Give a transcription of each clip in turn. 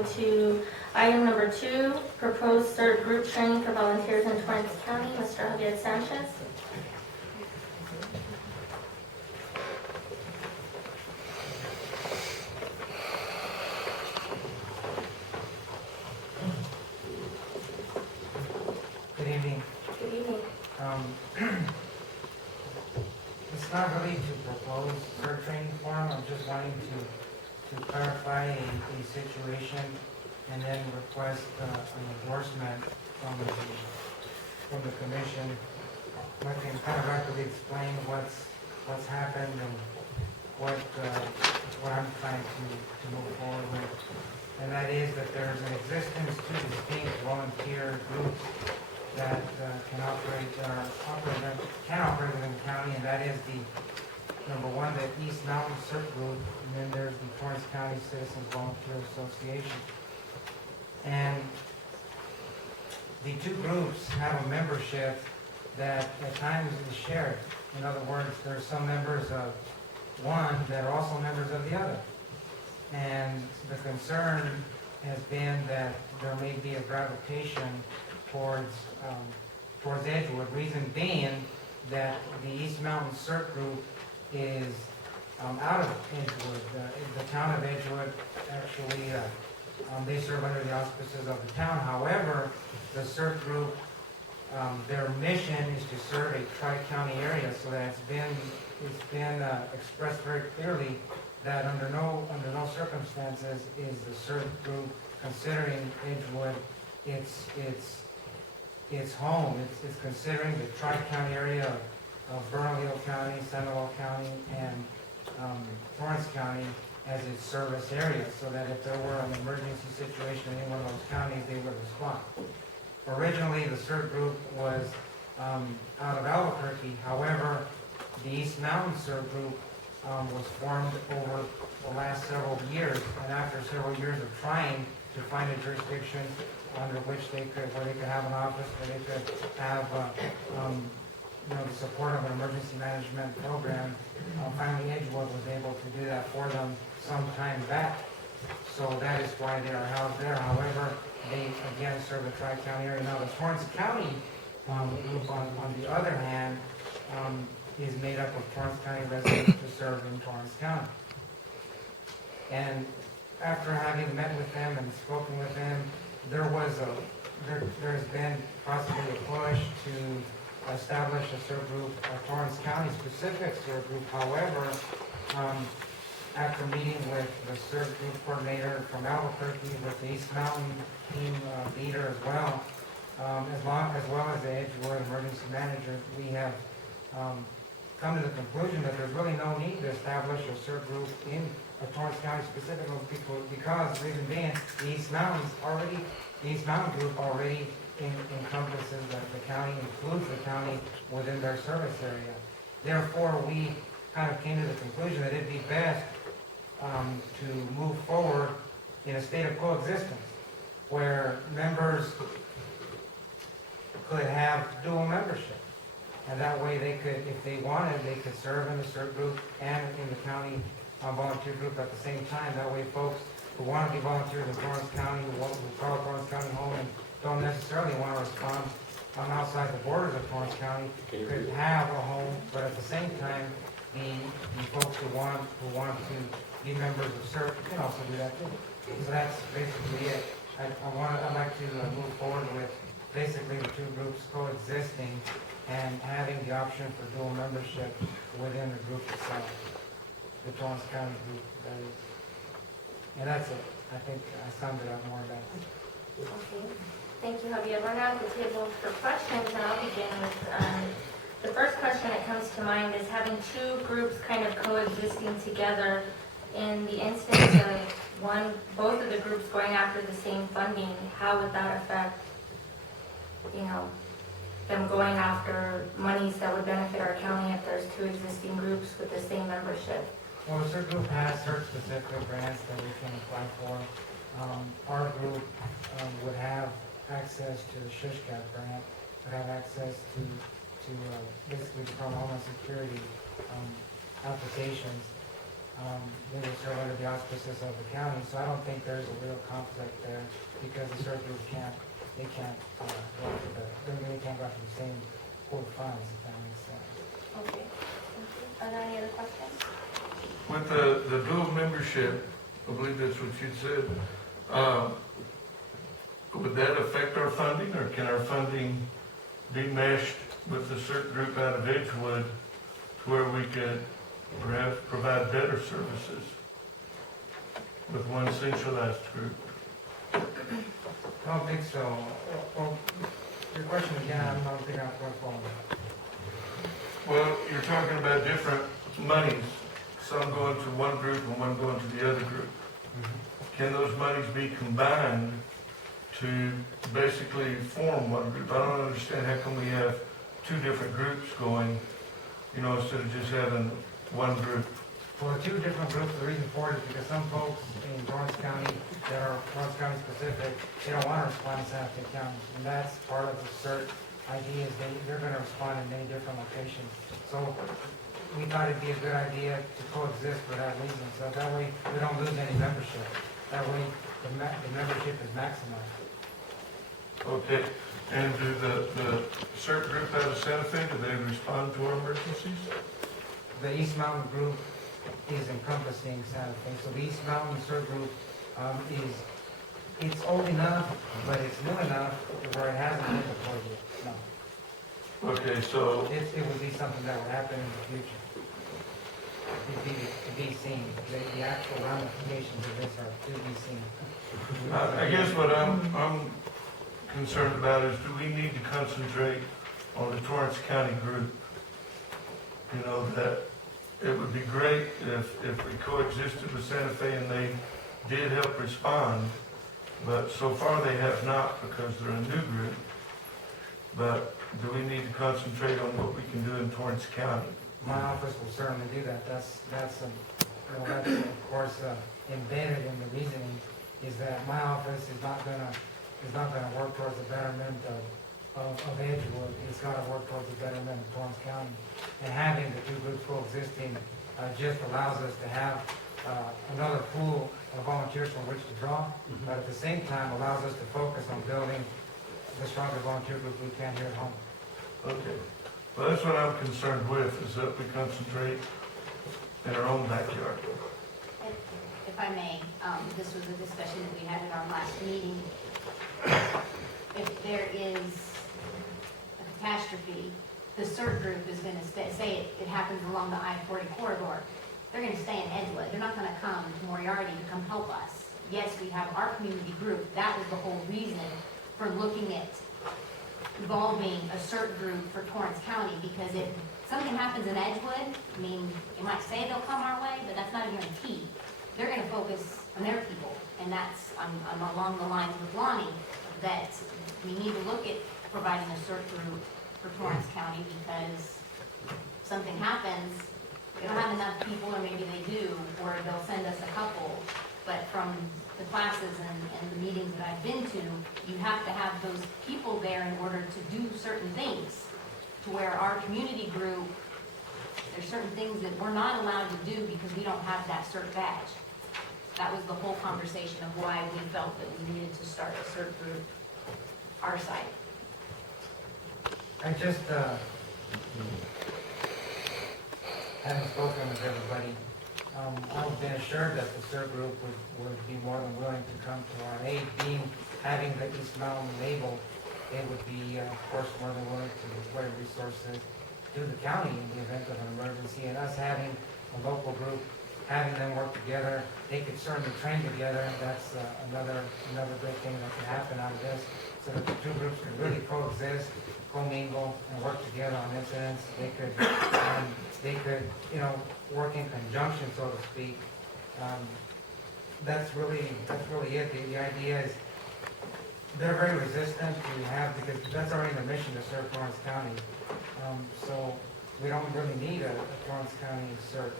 go to item number 2, proposed CERT group training for volunteers in Torrance County. Mr. Javier Sanchez. Good evening. Good evening. It's not really to propose CERT training forum, I'm just wanting to clarify a situation and then request an endorsement from the commission. I can kind of rapidly explain what's happened and what I'm trying to move forward with. And that is that there's an existence two distinct volunteer groups that can operate within the county, and that is the number one, the East Mountain CERT group, and then there's the Torrance County Citizens Volunteer Association. And the two groups have a membership that at times is shared. In other words, there are some members of one that are also members of the other. And the concern has been that there may be a gravitation towards Edgewood. Reason being that the East Mountain CERT group is out of Edgewood. The town of Edgewood actually, they serve under the auspices of the town. However, the CERT group, their mission is to serve a tri-county area, so that it's been expressed very clearly that under no circumstances is the CERT group considering Edgewood its home. It's considering the tri-county area of Bernalillo County, Sandoval County, and Torrance County as its service area, so that if there were an emergency situation in any one of those counties, they would respond. Originally, the CERT group was out of Albuquerque. However, the East Mountain CERT group was formed over the last several years, and after several years of trying to find a jurisdiction under which where they could have an office, where they could have the support of an emergency management program. Finally, Edgewood was able to do that for them some time back. So that is why they are housed there. However, they again serve the tri-county area. Now, the Torrance County group, on the other hand, is made up of Torrance County residents to serve in Torrance County. And after having met with them and spoken with them, there's been possibly a push to establish a CERT group, a Torrance County specific CERT group. However, after meeting with the CERT group coordinator from Albuquerque, with the East Mountain team leader as well, as well as the Edgewood emergency manager, we have come to the conclusion that there's really no need to establish a CERT group in Torrance County specifically, because the reason being, the East Mountain group already encompasses the county, includes the county within their service area. Therefore, we kind of came to the conclusion that it'd be best to move forward in a state of coexistence, where members could have dual membership. And that way they could, if they wanted, they could serve in the CERT group and in the county volunteer group at the same time. That way folks who want to be volunteers in Torrance County, who call Torrance County home and don't necessarily want to respond outside the borders of Torrance County could have a home, but at the same time, the folks who want to be members of CERT can also do that too. So that's basically it. I'd like to move forward with basically the two groups coexisting and having the option for dual membership within the group itself, the Torrance County group, that is. And that's it. I think I summed it up more or less. Okay. Thank you, Javier. We're now at the table for questions, and I'll begin with the first question that comes to mind is having two groups kind of coexisting together. In the instance of both of the groups going after the same funding, how would that affect, them going after monies that would benefit our county if there's two existing groups with the same membership? Well, the CERT group has CERT-specific grants that we can apply for. Our group would have access to the SHISHCAP grant, would have access to basically Department of Homeland Security applications. they would serve under the auspices of the county, so I don't think there's a real conflict there, because the CERT group can't go after they can't go after the same pool of funds, if that makes sense. Okay, thank you. Are there any other questions? With the dual membership, I believe that's what you said, would that affect our funding, or can our funding be meshed with the CERT group out of Edgewood to where we could perhaps provide better services with one centralized group? I don't think so. Well, your question again, I don't think I'm quite following. Well, you're talking about different monies, some going to one group and one going to the other group. Can those monies be combined to basically form one group? I don't understand how come we have two different groups going, instead of just having one group. Well, the two different groups, the reason for it is because some folks in Torrance County that are Torrance County specific, they don't want to respond to Santa Fe County. And that's part of the CERT idea, is they're going to respond in many different locations. So we thought it'd be a good idea to coexist for that reason. So that way we don't lose any membership. That way the membership is maximized. Okay, and do the CERT group out of Santa Fe, do they respond to our emergencies? The East Mountain group is encompassing Santa Fe. So the East Mountain CERT group it's old enough, but it's new enough where it hasn't been deployed yet. No. Okay, so, It would be something that would happen in the future. To be seen. The actual ramifications of this are to be seen. I guess what I'm concerned about is, do we need to concentrate on the Torrance County group? That it would be great if we coexisted with Santa Fe and they did help respond, but so far they have not because they're a new group. But do we need to concentrate on what we can do in Torrance County? My office will certainly do that. That's of course embedded in the reasoning, is that my office is not gonna work towards the betterment of Edgewood. It's gotta work towards the betterment of Torrance County. And having the two groups coexisting just allows us to have another pool of volunteers from which to draw, but at the same time allows us to focus on building the stronger volunteer group we can here at home. Okay, well, that's what I'm concerned with, is that we concentrate in our own backyard. If I may, this was a discussion that we had at our last meeting. If there is a catastrophe, the CERT group is going to say it happens along the I-40 corridor. They're going to stay in Edgewood. They're not going to come to Moriarty to come help us. Yes, we have our community group. That was the whole reason for looking at evolving a CERT group for Torrance County, because if something happens in Edgewood, they might say they'll come our way, but that's not a guarantee. They're going to focus on their people, and that's, I'm along the lines with Lonnie, that we need to look at providing a CERT group for Torrance County, because something happens, we don't have enough people, or maybe they do, or they'll send us a couple, but from the classes and the meetings that I've been to, you have to have those people there in order to do certain things, to where our community group, there's certain things that we're not allowed to do because we don't have that CERT badge. That was the whole conversation of why we felt that we needed to start a CERT group our side. I just, having spoken with everybody, I've been assured that the CERT group would be more than willing to come to our aid. Having the East Mountain label, it would be, of course, more than willing to deploy resources to the county in the event of an emergency. And us having a local group, having them work together, they could certainly train together. That's another great thing that could happen out of this. So that the two groups could really coexist, commingle, and work together on incidents. They could, work in conjunction, so to speak. That's really it. The idea is they're very resistant to have, because that's already the mission to serve Torrance County. So we don't really need a Torrance County CERT,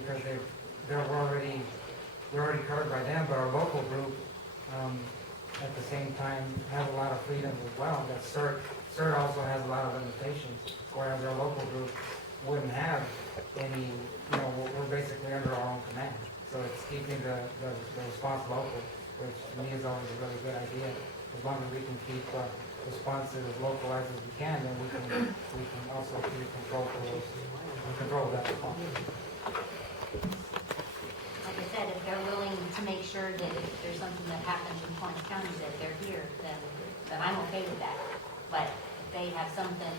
because we're already covered by them, but our local group, at the same time, have a lot of freedoms as well. That CERT also has a lot of limitations, whereas our local group wouldn't have any, we're basically under our own command. So it's keeping the response local, which to me is always a really good idea. As long as we can keep responses as localized as we can, then we can also keep control of that response. Like I said, if they're willing to make sure that if there's something that happens in Torrance County that they're here, then I'm okay with that. But if they have something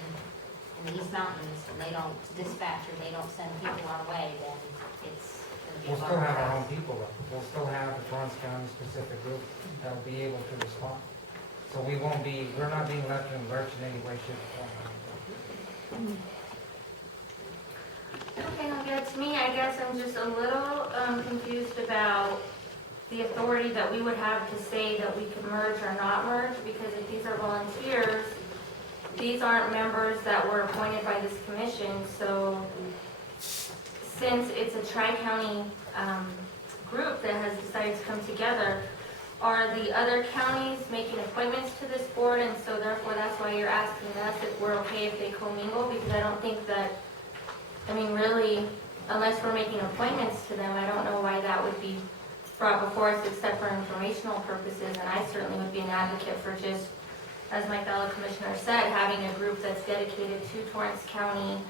in the East Mountains and they don't dispatch or they don't send people our way, then it's gonna be a We'll still have our bummer. own people though. We'll still have a Torrance County specific group that'll be able to respond. So we're not being left in lurch in any way, shape, or form. Okay, now yeah, to me, I guess I'm just a little confused about the authority that we would have to say that we could merge or not merge, because if these are volunteers, these aren't members that were appointed by this commission, so since it's a tri-county group that has decided to come together, are the other counties making appointments to this board, and so therefore that's why you're asking us if we're okay if they commingle? Because I don't think that, really, unless we're making appointments to them, I don't know why that would be brought before us except for informational purposes, and I certainly would be an advocate for just, as my fellow commissioner said, having a group that's dedicated to Torrance County,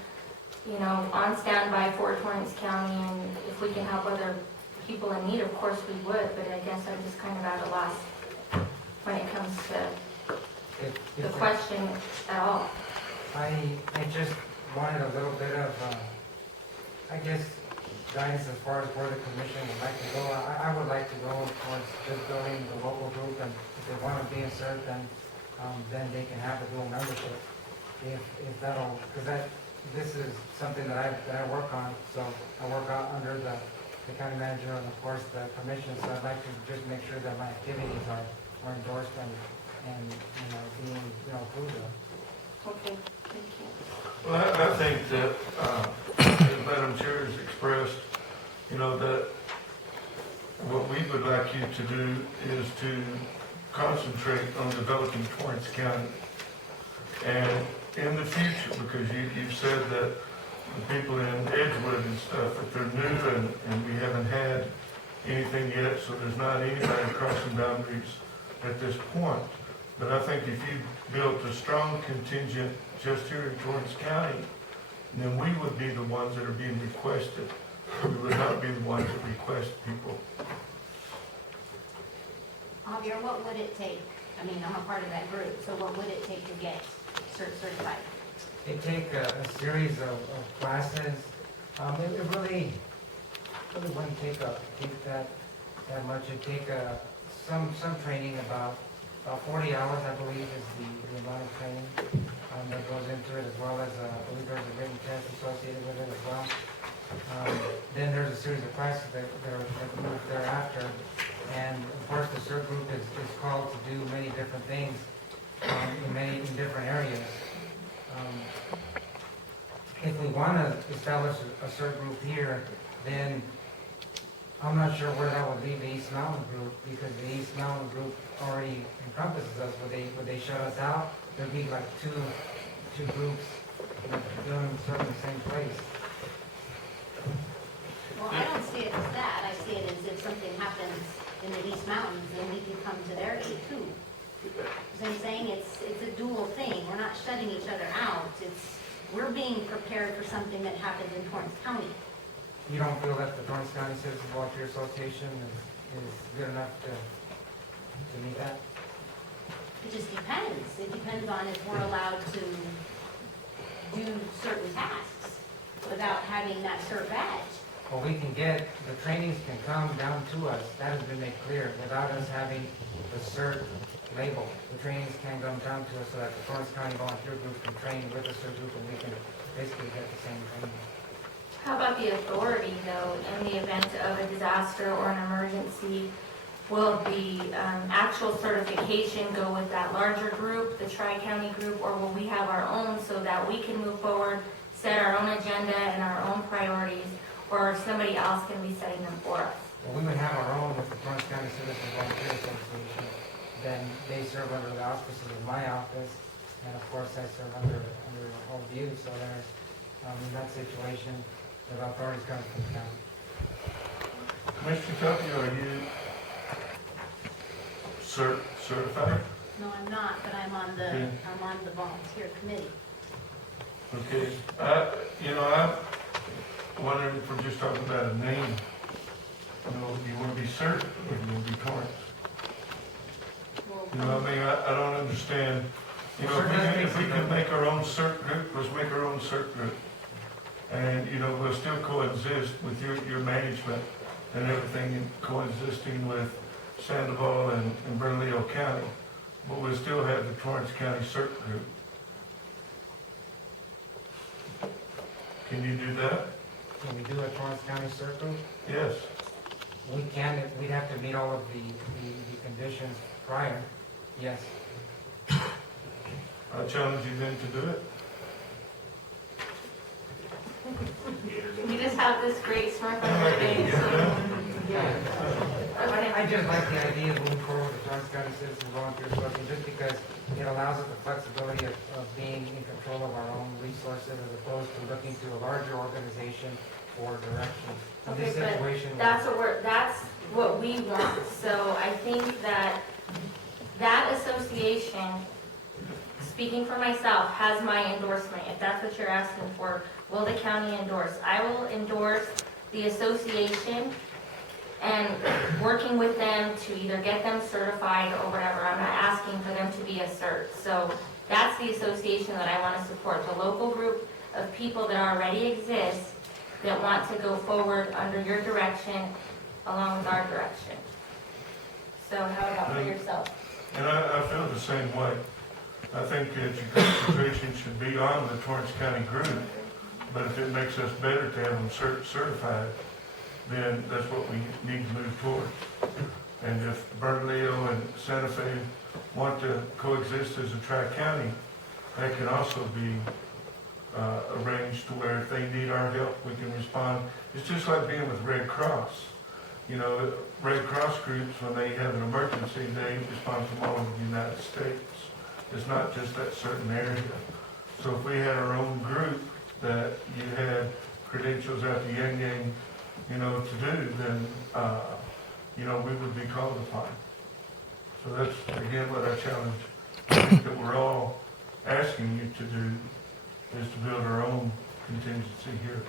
on standby for Torrance County, and if we can help other people in need, of course we would, but I guess I'm just kind of at a loss when it comes to the question at all. I just wanted a little bit of, guidance as far as where the commission would like to go. I would like to go towards just building the local group, and if they want to be in CERT, then they can have a dual membership. If that'll, because this is something that I work on, so I work out under the county manager and of course the commission, so I'd like to just make sure that my activities are endorsed and being, approved of. Okay, thank you. Well, I think that, as Madam Chair has expressed, that what we would like you to do is to concentrate on developing Torrance County. And in the future, because you've said that the people in Edgewood and stuff, if they're new and we haven't had anything yet, so there's not anybody crossing boundaries at this point. But I think if you built a strong contingent just here in Torrance County, then we would be the ones that are being requested. We would not be the ones that request people. Javier, what would it take? I'm a part of that group, so what would it take to get certified? It take a series of classes. It really wouldn't take that much. It take some training, about 40 hours, I believe, is the amount of training that goes into it, as well as I believe there's a written test associated with it as well. Then there's a series of classes that move thereafter, and of course the CERT group is called to do many different things in different areas. If we want to establish a CERT group here, then I'm not sure where that would leave the East Mountain group, because the East Mountain group already encompasses us. Would they shut us out? There'd be like two groups doing CERT in the same place. Well, I don't see it as that. I see it as if something happens in the East Mountains, then we can come to their aid too. As I'm saying, it's a dual thing. We're not shutting each other out. We're being prepared for something that happens in Torrance County. You don't feel that the Torrance County Citizens Volunteer Association is good enough to meet that? It just depends. It depends on if we're allowed to do certain tasks without having that cert badge. Well, the trainings can come down to us. That has been made clear, without us having the CERT label. The trainings can come down to us so that the Torrance County Volunteer Group can train with the CERT group, and we can basically get the same training. How about the authority, though, in the event of a disaster or an emergency? Will the actual certification go with that larger group, the tri-county group, or will we have our own so that we can move forward, set our own agenda and our own priorities, or somebody else can be setting them for us? Well, we would have our own with the Torrance County Citizens Volunteer Association. Then they serve under the auspices of my office, and of course I serve under all of you. So in that situation, the authorities come from the county. Commissioner Tuffy, are you certified? No, I'm not, but I'm on Yeah. the volunteer committee. Okay, I'm wondering if we're just talking about a name. You know, do you want to be Cert or do you want to be Torrance? You know, I don't understand. You know, if we can make our own Cert group, let's make our own Cert group. And, you know, we'll still coexist with your management and everything, and coexisting with Sandoval and Bernalillo County. But we'll still have the Torrance County Cert group. Can you do that? Can we do a Torrance County Circle? Yes. We can, we'd have to meet all of the conditions prior, yes. I challenge you then to do it. You just have this great smirk on your face. I just like the idea of moving forward with Torrance County Citizen Volunteer Social, just because it allows us the flexibility of being in control of our own resources as opposed to looking to a larger organization for direction. In this Okay, but situation, that's what we want. So I think that association, speaking for myself, has my endorsement. If that's what you're asking for, will the county endorse? I will endorse the association and working with them to either get them certified or whatever. I'm not asking for them to be a cert. So that's the association that I want to support, the local group of people that already exist that want to go forward under your direction along with our direction. So how about for yourself? And I feel the same way. I think that your concentration should be on the Torrance County group, but if it makes us better to have them certified, then that's what we need to move towards. And if Bernalillo and Santa Fe want to coexist as a tri-county, that can also be arranged to where if they need our help, we can respond. It's just like being with Red Cross. You know, Red Cross groups, when they have an emergency, they respond from all over the United States. It's not just that certain area. So if we had our own group that you had credentials out the yang, you know, to do, then, you know, we would be called upon. So that's, again, what I challenge, I think that we're all asking you to do, is to build our own contingency here.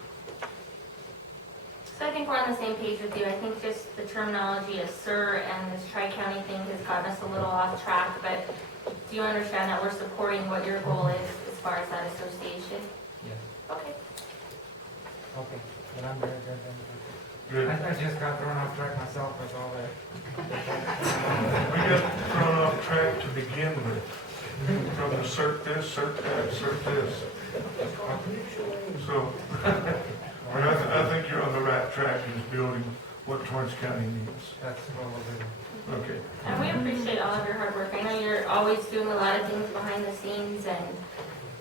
So I think we're on the same page with you. I think just the terminology of SIR and this tri-county thing has gotten us a little off track, but do you understand that we're supporting what your goal is as far as that association? yes, Okay. okay, but I'm very good. Good. I just got thrown off track myself with all that. We got thrown off track to begin with. From the cert this, cert that, cert this. So, I think you're on the right track in building what Torrance County needs. That's what we'll do. Okay. And we appreciate all of your hard work. I know you're always doing a lot of things behind the scenes and,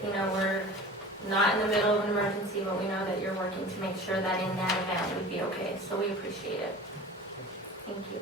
you know, we're not in the middle of an emergency, but we know that you're working to make sure that in that event we'd be okay. So we appreciate it. Thank you.